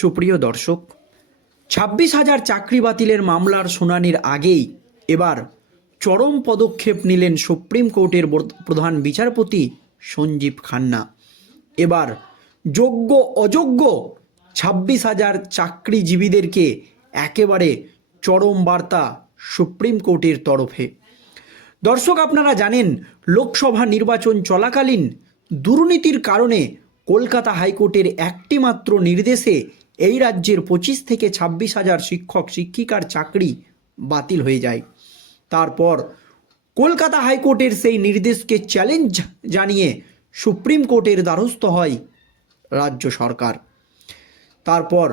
সুপ্রিয় দর্শক, ছাব্বিশ হাজার চাকরি বাতিলের মামলার শুনানির আগেই এবার চরম পদক্ষেপ নিলেন সুপ্রিম কোর্টের প্রধান বিচারপতি সঞ্জীব খান্না। এবার যোগ্য, অযোগ্য ছাব্বিশ হাজার চাকরিজীবীদেরকে একেবারে চরম বার্তা সুপ্রিম কোর্টের তরফে। দর্শক, আপনারা জানেন, লোকসভা নির্বাচন চলাকালীন দুর্নীতির কারণে কলকাতা হাইকোর্টের একটি মাত্র নির্দেশে এই রাজ্যের পঁচিশ থেকে ছাব্বিশ হাজার শিক্ষক, শিক্ষিকার চাকরি বাতিল হয়ে যায়। তারপর কলকাতা হাইকোর্টের সেই নির্দেশকে চ্যালেঞ্জ জানিয়ে সুপ্রিম কোর্টের দ্বারস্থ হয় রাজ্য সরকার। তারপর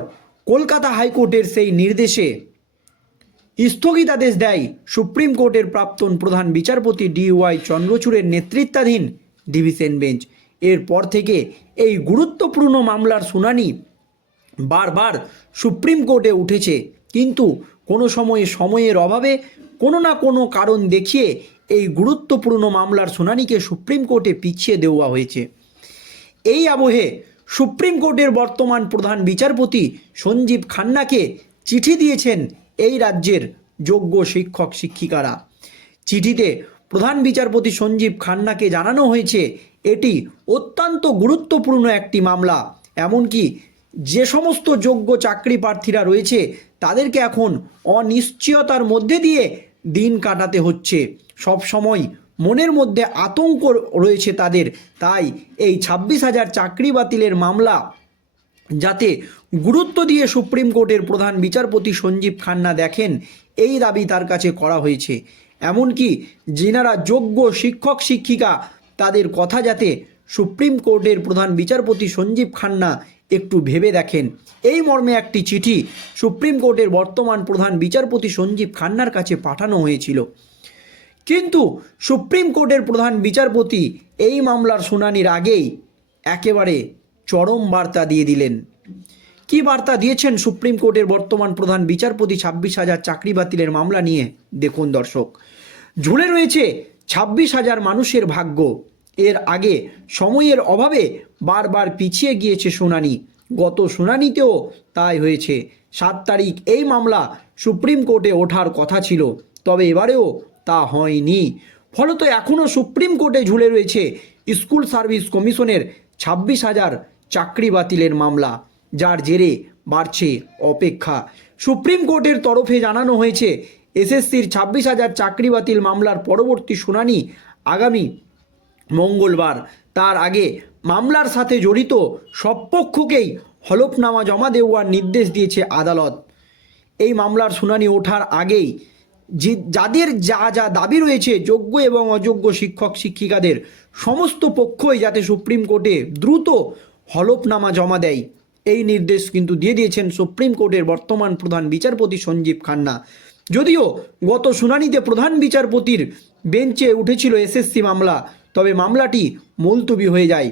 কলকাতা হাইকোর্টের সেই নির্দেশে স্থগিতাদেশ দেয় সুপ্রিম কোর্টের প্রাক্তন প্রধান বিচারপতি ডি ওয়াই চন্দ্রচূড়ের নেতৃত্বাধীন ডিভিশন বেঞ্চ। এরপর থেকে এই গুরুত্বপূর্ণ মামলার শুনানি বারবার সুপ্রিম কোর্টে উঠেছে। কিন্তু কোনো সময়ে সময়ের অভাবে কোনো না কোনো কারণ দেখিয়ে এই গুরুত্বপূর্ণ মামলার শুনানিকে সুপ্রিম কোর্টে পিছিয়ে দেওয়া হয়েছে। এই আবহে সুপ্রিম কোর্টের বর্তমান প্রধান বিচারপতি সঞ্জীব খান্নাকে চিঠি দিয়েছেন এই রাজ্যের যোগ্য শিক্ষক শিক্ষিকারা। চিঠিতে প্রধান বিচারপতি সঞ্জীব খান্নাকে জানানো হয়েছে, এটি অত্যন্ত গুরুত্বপূর্ণ একটি মামলা, এমনকি যে সমস্ত যোগ্য চাকরি প্রার্থীরা রয়েছে, তাদেরকে এখন অনিশ্চয়তার মধ্যে দিয়ে দিন কাটাতে হচ্ছে। সব সময় মনের মধ্যে আতঙ্ক রয়েছে তাদের, তাই এই ছাব্বিশ হাজার চাকরি বাতিলের মামলা যাতে গুরুত্ব দিয়ে সুপ্রিম কোর্টের প্রধান বিচারপতি সঞ্জীব খান্না দেখেন, এই দাবি তার কাছে করা হয়েছে। এমনকি যিনারা যোগ্য শিক্ষক শিক্ষিকা, তাদের কথা যাতে সুপ্রিম কোর্টের প্রধান বিচারপতি সঞ্জীব খান্না একটু ভেবে দেখেন। এই মর্মে একটি চিঠি সুপ্রিম কোর্টের বর্তমান প্রধান বিচারপতি সঞ্জীব খান্নার কাছে পাঠানো হয়েছিল। কিন্তু সুপ্রিম কোর্টের প্রধান বিচারপতি এই মামলার শুনানির আগেই একেবারে চরম বার্তা দিয়ে দিলেন। কি বার্তা দিয়েছেন সুপ্রিম কোর্টের বর্তমান প্রধান বিচারপতি ছাব্বিশ হাজার চাকরি বাতিলের মামলা নিয়ে? দেখুন দর্শক, ঝুলে রয়েছে ছাব্বিশ হাজার মানুষের ভাগ্য। এর আগে সময়ের অভাবে বারবার পিছিয়ে গিয়েছে শুনানি। গত শুনানিতেও তাই হয়েছে। সাত তারিখ এই মামলা সুপ্রিম কোর্টে ওঠার কথা ছিল, তবে এবারেও তা হয়নি। ফলত এখনও সুপ্রিম কোর্টে ঝুলে রয়েছে স্কুল সার্ভিস কমিশনের ছাব্বিশ হাজার চাকরি বাতিলের মামলা, যার জেরে বাড়ছে অপেক্ষা। সুপ্রিম কোর্টের তরফে জানানো হয়েছে, এসএসসির ছাব্বিশ হাজার চাকরি বাতিল মামলার পরবর্তী শুনানি আগামী মঙ্গলবার। তার আগে মামলার সাথে জড়িত সব পক্ষকেই হলফনামা জমা দেওয়ার নির্দেশ দিয়েছে আদালত। এই মামলার শুনানি ওঠার আগেই যে যাদের যা যা দাবি রয়েছে, যোগ্য এবং অযোগ্য শিক্ষক, শিক্ষিকাদের সমস্ত পক্ষই যাতে সুপ্রিম কোর্টে দ্রুত হলফনামা জমা দেয়। এই নির্দেশ কিন্তু দিয়ে দিয়েছেন সুপ্রিম কোর্টের বর্তমান প্রধান বিচারপতি সঞ্জীব খান্না। যদিও গত শুনানিতে প্রধান বিচারপতির বেঞ্চে উঠেছিল এসএসসি মামলা তবে মামলাটি মুলতবি হয়ে যায়।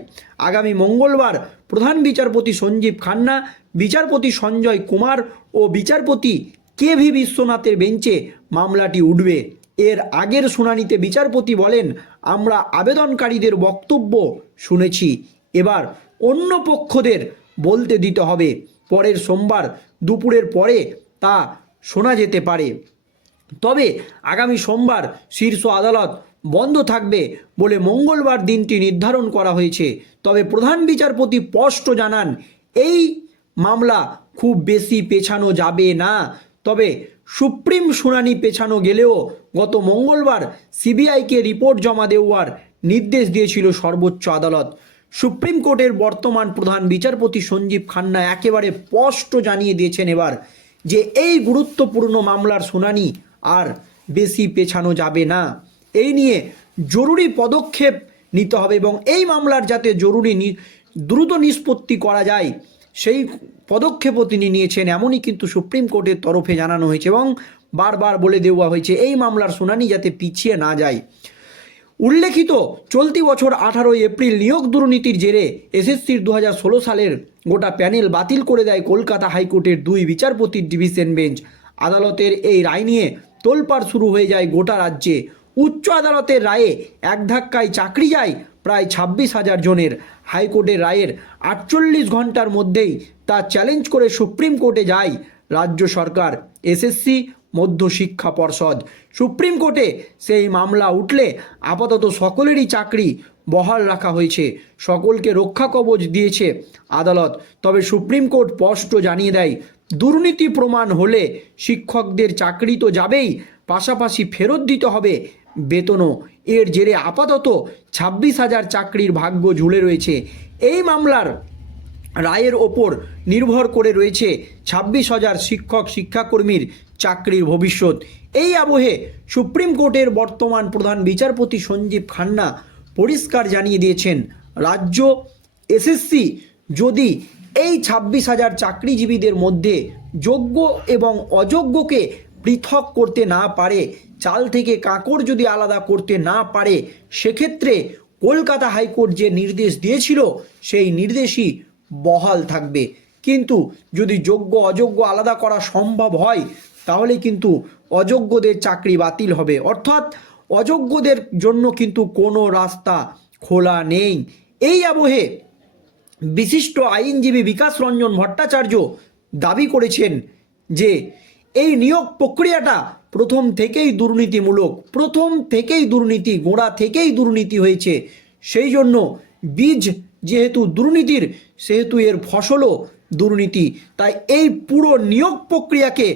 আগামী মঙ্গলবার প্রধান বিচারপতি সঞ্জীব খান্না, বিচারপতি সঞ্জয় কুমার ও বিচারপতি কে ভি বিশ্বনাথের বেঞ্চে মামলাটি উঠবে। এর আগের শুনানিতে বিচারপতি বলেন, আমরা আবেদনকারীদের বক্তব্য শুনেছি। এবার অন্য পক্ষদের বলতে দিতে হবে। পরের সোমবার দুপুরের পরে তা শোনা যেতে পারে। তবে আগামী সোমবার শীর্ষ আদালত বন্ধ থাকবে বলে মঙ্গলবার দিনটি নির্ধারণ করা হয়েছে। তবে প্রধান বিচারপতি স্পষ্ট জানান, এই মামলা খুব বেশি পেছানো যাবে না। তবে সুপ্রিম শুনানি পেছানো গেলেও গত মঙ্গলবার সিবিআইকে রিপোর্ট জমা দেওয়ার নির্দেশ দিয়েছিল সর্বোচ্চ আদালত। সুপ্রিম কোর্টের বর্তমান প্রধান বিচারপতি সঞ্জীব খান্না একেবারে স্পষ্ট জানিয়ে দিয়েছেন এবার যে এই গুরুত্বপূর্ণ মামলার শুনানি আর বেশি পেছানো যাবে না। এই নিয়ে জরুরি পদক্ষেপ নিতে হবে এবং এই মামলার যাতে জরুরি দ্রুত নিষ্পত্তি করা যায়, সেই পদক্ষেপও তিনি নিয়েছেন, এমনই কিন্তু সুপ্রিম কোর্টের তরফে জানানো হয়েছে এবং বারবার বলে দেওয়া হয়েছে, এই মামলার শুনানি যাতে পিছিয়ে না যায়। উল্লেখিত, চলতি বছর আঠারোই এপ্রিল নিয়োগ দুর্নীতির জেরে এসএসসির দু হাজার ষোলো সালের গোটা প্যানেল বাতিল করে দেয় কলকাতা হাইকোর্টের দুই বিচারপতির ডিভিশন বেঞ্চ। আদালতের এই রায় নিয়ে তোলপাড় শুরু হয়ে যায় গোটা রাজ্যে। উচ্চ আদালতের রায়ে এক ধাক্কায় চাকরি যায় প্রায় ছাব্বিশ হাজার জনের। হাইকোর্টের রায়ের আটচল্লিশ ঘণ্টার মধ্যেই তা চ্যালেঞ্জ করে সুপ্রিম কোর্টে যায় রাজ্য সরকার, এসএসসি মধ্যশিক্ষা পর্ষদ। সুপ্রিম কোর্টে সেই মামলা উঠলে আপাতত সকলেরই চাকরি বহাল রাখা হয়েছে। সকলকে রক্ষা কবচ দিয়েছে আদালত। তবে সুপ্রিম কোর্ট স্পষ্ট জানিয়ে দেয়, দুর্নীতি প্রমাণ হলে শিক্ষকদের চাকরি তো যাবেই, পাশাপাশি ফেরত দিতে হবে বেতনও। এর জেরে আপাতত ছাব্বিশ হাজার চাকরির ভাগ্য ঝুলে রয়েছে। এই মামলার রায়ের ওপর নির্ভর করে রয়েছে ছাব্বিশ হাজার শিক্ষক, শিক্ষাকর্মীর চাকরির ভবিষ্যৎ। এই আবহে সুপ্রিম কোর্টের বর্তমান প্রধান বিচারপতি সঞ্জীব খান্না পরিষ্কার জানিয়ে দিয়েছেন, রাজ্য এসএসসি যদি এই ছাব্বিশ হাজার চাকরিজীবীদের মধ্যে যোগ্য এবং অযোগ্যকে পৃথক করতে না পারে, চাল থেকে কাঁকড় যদি আলাদা করতে না পারে, সেক্ষেত্রে কলকাতা হাইকোর্ট যে নির্দেশ দিয়েছিল, সেই নির্দেশই বহাল থাকবে। কিন্তু যদি যোগ্য অযোগ্য আলাদা করা সম্ভব হয়, তাহলে কিন্তু অযোগ্যদের চাকরি বাতিল হবে। অর্থাৎ অযোগ্যদের জন্য কিন্তু কোনো রাস্তা খোলা নেই। এই আবহে বিশিষ্ট আইনজীবী বিকাশ রঞ্জন ভট্টাচার্য দাবি করেছেন যে এই নিয়োগ প্রক্রিয়াটা প্রথম থেকেই দুর্নীতিমূলক, প্রথম থেকেই দুর্নীতি, গোড়া থেকেই দুর্নীতি হয়েছে। সেই জন্য বীজ যেহেতু দুর্নীতির, সেহেতু এর ফসলও দুর্নীতি। তাই এই পুরো নিয়োগ প্রক্রিয়াকে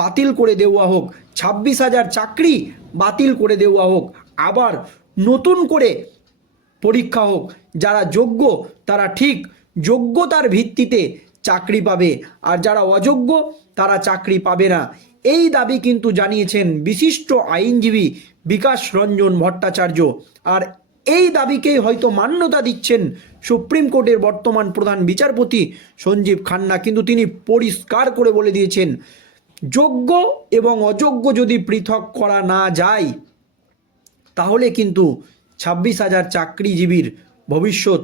বাতিল করে দেওয়া হোক, ছাব্বিশ হাজার চাকরি বাতিল করে দেওয়া হোক, আবার নতুন করে পরীক্ষা হোক, যারা যোগ্য তারা ঠিক যোগ্যতার ভিত্তিতে চাকরি পাবে। আর যারা অযোগ্য, তারা চাকরি পাবে না। এই দাবি কিন্তু জানিয়েছেন বিশিষ্ট আইনজীবী বিকাশ রঞ্জন ভট্টাচার্য। আর এই দাবিকেই হয়তো মান্যতা দিচ্ছেন সুপ্রিম কোর্টের বর্তমান প্রধান বিচারপতি সঞ্জীব খান্না, কিন্তু তিনি পরিষ্কার করে বলে দিয়েছেন, যোগ্য এবং অযোগ্য যদি পৃথক করা না যায়, তাহলে কিন্তু ছাব্বিশ হাজার চাকরিজীবীর ভবিষ্যৎ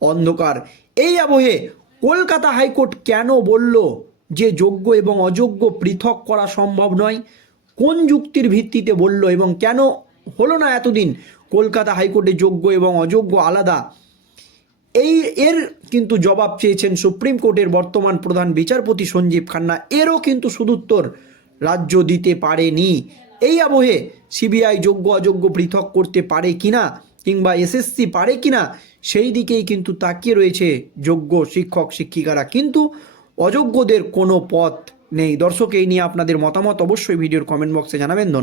অন্ধকার। এই আবহে কলকাতা হাইকোর্ট কেন বলল যে যোগ্য এবং অযোগ্য পৃথক করা সম্ভব নয়? কোন যুক্তির ভিত্তিতে বলল এবং কেন হলো না এতদিন কলকাতা হাইকোর্টে যোগ্য এবং অযোগ্য আলাদা? এই, এর কিন্তু জবাব চেয়েছেন সুপ্রিম কোর্টের বর্তমান প্রধান বিচারপতি সঞ্জীব খান্না। এরও কিন্তু সুদুত্তর রাজ্য দিতে পারেনি। এই আবহে সিবিআই যোগ্য অযোগ্য পৃথক করতে পারে কিনা? কিংবা এসএসসি পারে কিনা, সেই দিকেই কিন্তু তাকিয়ে রয়েছে যোগ্য শিক্ষক, শিক্ষিকারা। কিন্তু অযোগ্যদের কোনো পথ নেই। দর্শক, এই নিয়ে আপনাদের মতামত অবশ্যই ভিডিওর কমেন্ট বক্সে জানাবেন।